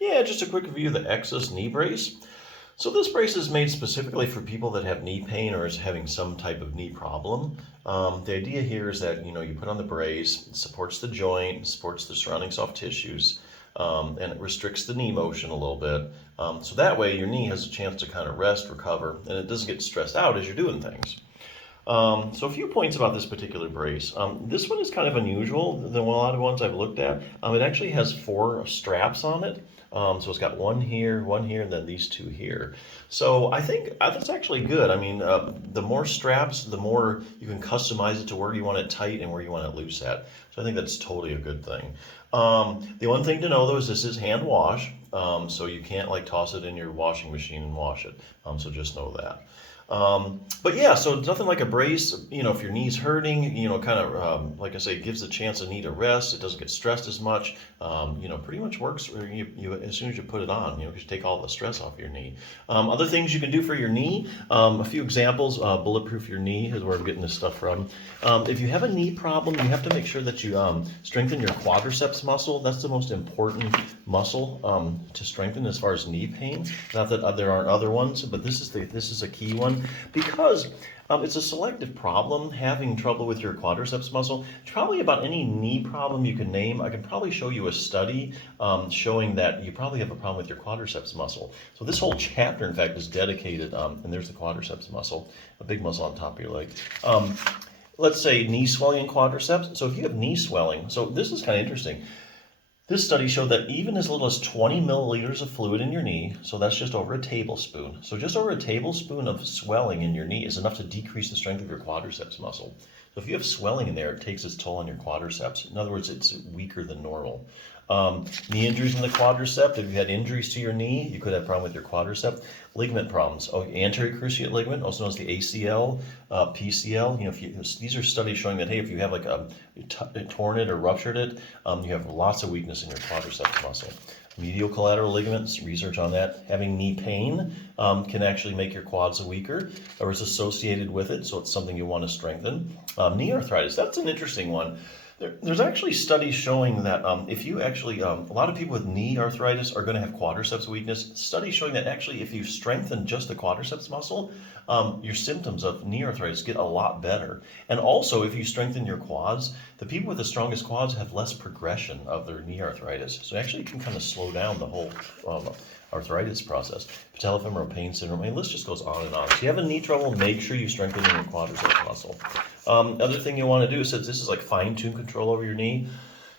Yeah, just a quick review of the Exous knee brace. So this brace is made specifically for people that have knee pain or is having some type of knee problem. The idea here is that you put on the brace, it supports the joint, supports the surrounding soft tissues, and it restricts the knee motion a little bit. So that way your knee has a chance to kind of rest, recover, and it doesn't get stressed out as you're doing things. So a few points about this particular brace. This one is kind of unusual than a lot of ones I've looked at. It actually has 4 straps on it. So it's got one here, and then these 2 here. So I think that's actually good. I mean, the more straps, the more you can customize it to where you want it tight and where you want it loose at. So I think that's totally a good thing. The one thing to know though is this is hand wash. So you can't like toss it in your washing machine and wash it. So just know that. But yeah, so it's nothing like a brace, if your knee's hurting, kind of, like I say, it gives the chance of knee to rest. It doesn't get stressed as much. Pretty much works as soon as you put it on, because you take all the stress off your knee. Other things you can do for your knee, a few examples, bulletproof your knee is where I'm getting this stuff from. If you have a knee problem, you have to make sure that you strengthen your quadriceps muscle. That's the most important muscle to strengthen as far as knee pain. Not that there aren't other ones, but this is a key one. Because it's a selective problem, having trouble with your quadriceps muscle. It's probably about any knee problem you can name. I can probably show you a study showing that you probably have a problem with your quadriceps muscle. So this whole chapter, in fact, is dedicated, and there's the quadriceps muscle, a big muscle on top of your leg. Let's say knee swelling and quadriceps. So if you have knee swelling, so this is kind of interesting. This study showed that even as little as 20 milliliters of fluid in your knee, so that's just over a tablespoon. So just over a tablespoon of swelling in your knee is enough to decrease the strength of your quadriceps muscle. So if you have swelling in there, it takes its toll on your quadriceps. In other words, it's weaker than normal. Knee injuries in the quadricep. If you had injuries to your knee, you could have a problem with your quadricep. Ligament problems. Anterior cruciate ligament, also known as the ACL, PCL. These are studies showing that, hey, if you have like torn it or ruptured it, you have lots of weakness in your quadriceps muscle. Medial collateral ligaments, research on that. Having knee pain can actually make your quads weaker or is associated with it, so it's something you want to strengthen. Knee arthritis, that's an interesting one. There's actually studies showing that if you actually, a lot of people with knee arthritis are going to have quadriceps weakness. Studies showing that actually if you strengthen just the quadriceps muscle, your symptoms of knee arthritis get a lot better. And also if you strengthen your quads, the people with the strongest quads have less progression of their knee arthritis. So actually you can kind of slow down the whole arthritis process. Patellofemoral pain syndrome, the list just goes on and on. So you have a knee trouble, make sure you strengthen your quadriceps muscle. Other thing you want to do is this is like fine-tune control over your knee.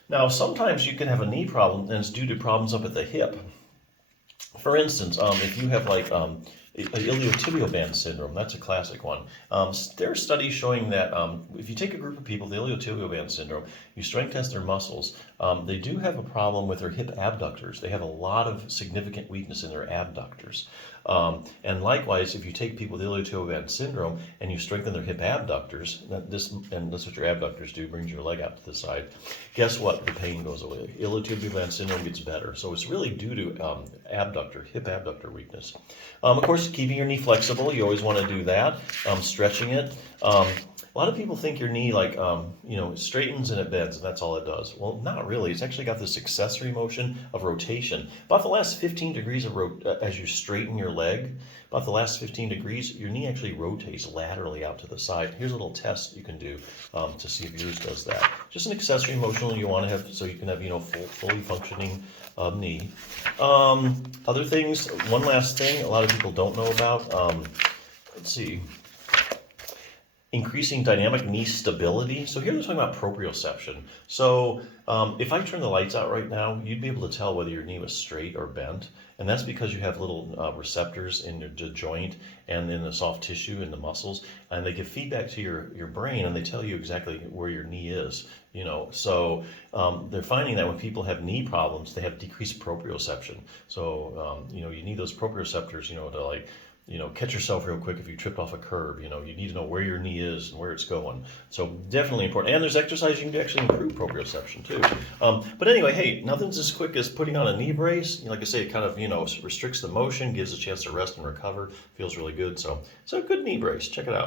Now, sometimes you can have a knee problem and it's due to problems up at the hip. For instance, if you have like iliotibial band syndrome, that's a classic one. There are studies showing that if you take a group of people with iliotibial band syndrome, you strength test their muscles, they do have a problem with their hip abductors. They have a lot of significant weakness in their abductors. And likewise, if you take people with iliotibial band syndrome and you strengthen their hip abductors, and that's what your abductors do, brings your leg out to the side, guess what? The pain goes away. Iliotibial band syndrome gets better. So it's really due to hip abductor weakness. Of course, keeping your knee flexible, you always want to do that. Stretching it. A lot of people think your knee it straightens and it bends, and that's all it does. Well, not really. It's actually got this accessory motion of rotation. About the last 15 degrees as you straighten your leg, about the last 15 degrees, your knee actually rotates laterally out to the side. Here's a little test you can do to see if yours does that. Just an accessory motion you want to have so you can have fully functioning knee. Other things, one last thing a lot of people don't know about. Let's see. Increasing dynamic knee stability. So here they're talking about proprioception. So if I turn the lights out right now, you'd be able to tell whether your knee was straight or bent. And that's because you have little receptors in your joint and in the soft tissue and the muscles. And they give feedback to your brain and they tell you exactly where your knee is. So they're finding that when people have knee problems, they have decreased proprioception. So, you need those proprioceptors, to catch yourself real quick if you tripped off a curb. You need to know where your knee is and where it's going. So definitely important. And there's exercise you can do to actually improve proprioception too. But anyway, hey, nothing's as quick as putting on a knee brace. Like I say, it kind of, restricts the motion, gives a chance to rest and recover. Feels really good. So a good knee brace. Check it out.